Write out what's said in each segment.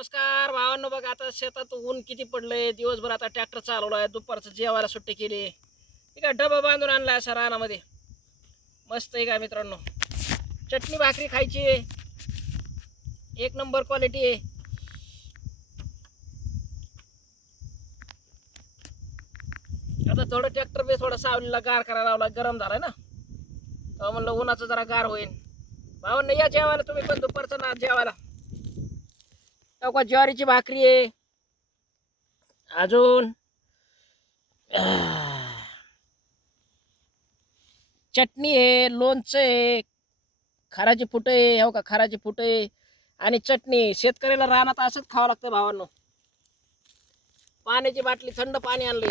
नमस्कार भावांनो बघ आता शेतात ऊन किती पडलंय. दिवसभर आता ट्रॅक्टर चालवलाय दुपारचं जेवायला सुट्टी केली. ठीक आहे डबा बांधून आणलाय असा रानामध्ये. मस्त आहे का मित्रांनो? चटणी भाकरी खायची आहे. एक नंबर क्वालिटी आहे. आता थोडं ट्रॅक्टर बी थोडं सावलीला गार करायला लावला गरम झालाय ना. तेव्हा म्हणलं उन्हाचं जरा गार होईल भावांना या जेवायला तुम्ही पण दुपारचं ना जेवायला. का ज्वारीची भाकरी आहे. अजून चटणी आहे लोणचं आहे खाराची फुटं आहे हो का खाराची फुटं आहे आणि चटणी शेतकऱ्याला रानात असंच खावं लागतं भावांनो. पाण्याची बाटली थंड पाणी आणले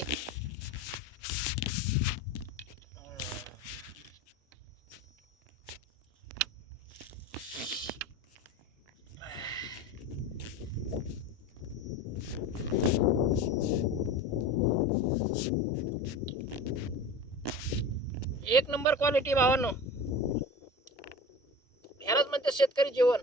एक नंबर क्वालिटी भावांनो. ह्यालाच म्हणते शेतकरी जेवण.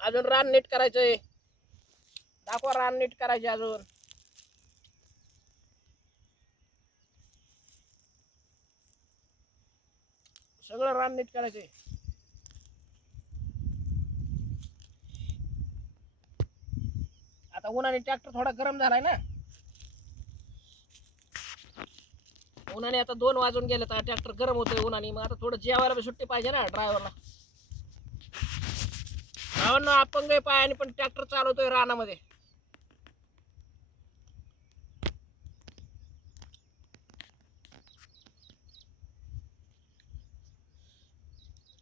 अजून रान नीट करायचंय. दाखवा रान नीट करायचे अजून. सगळं रान नीट करायचंय. आता उन्हाने ट्रॅक्टर थोडा गरम झालाय ना. उन्हाने आता दोन वाजून गेले तर ट्रॅक्टर गरम होतोय उन्हाने मग आता थोडं जेवायला सुट्टी पाहिजे ना ड्रायव्हरला भावांनो अपंग पायाने पण ट्रॅक्टर चालवतोय रानामध्ये.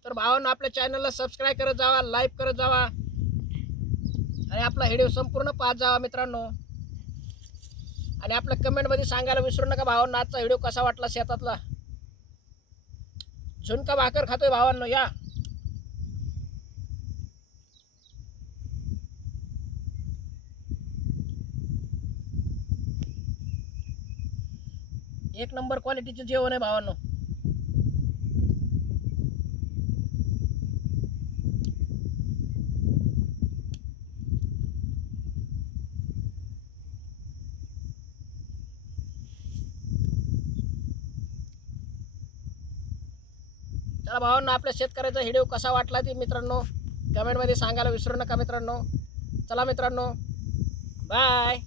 तर भावांनो आपल्या चॅनलला सबस्क्राईब करत जावा लाईक करत जावा. आणि आपला व्हिडिओ संपूर्ण पाहत जावा मित्रांनो. आणि आपल्या कमेंटमध्ये सांगायला विसरू नका भावांना आजचा व्हिडिओ कसा वाटला शेतातला? झुणका भाकर खातोय भावांनो या. एक नंबर क्वालिटीचं जेवण आहे भावांनो. चला भावांना आपल्या शेतकऱ्याचा व्हिडिओ कसा वाटला ते मित्रांनो कमेंटमध्ये सांगायला विसरू नका मित्रांनो. चला मित्रांनो बाय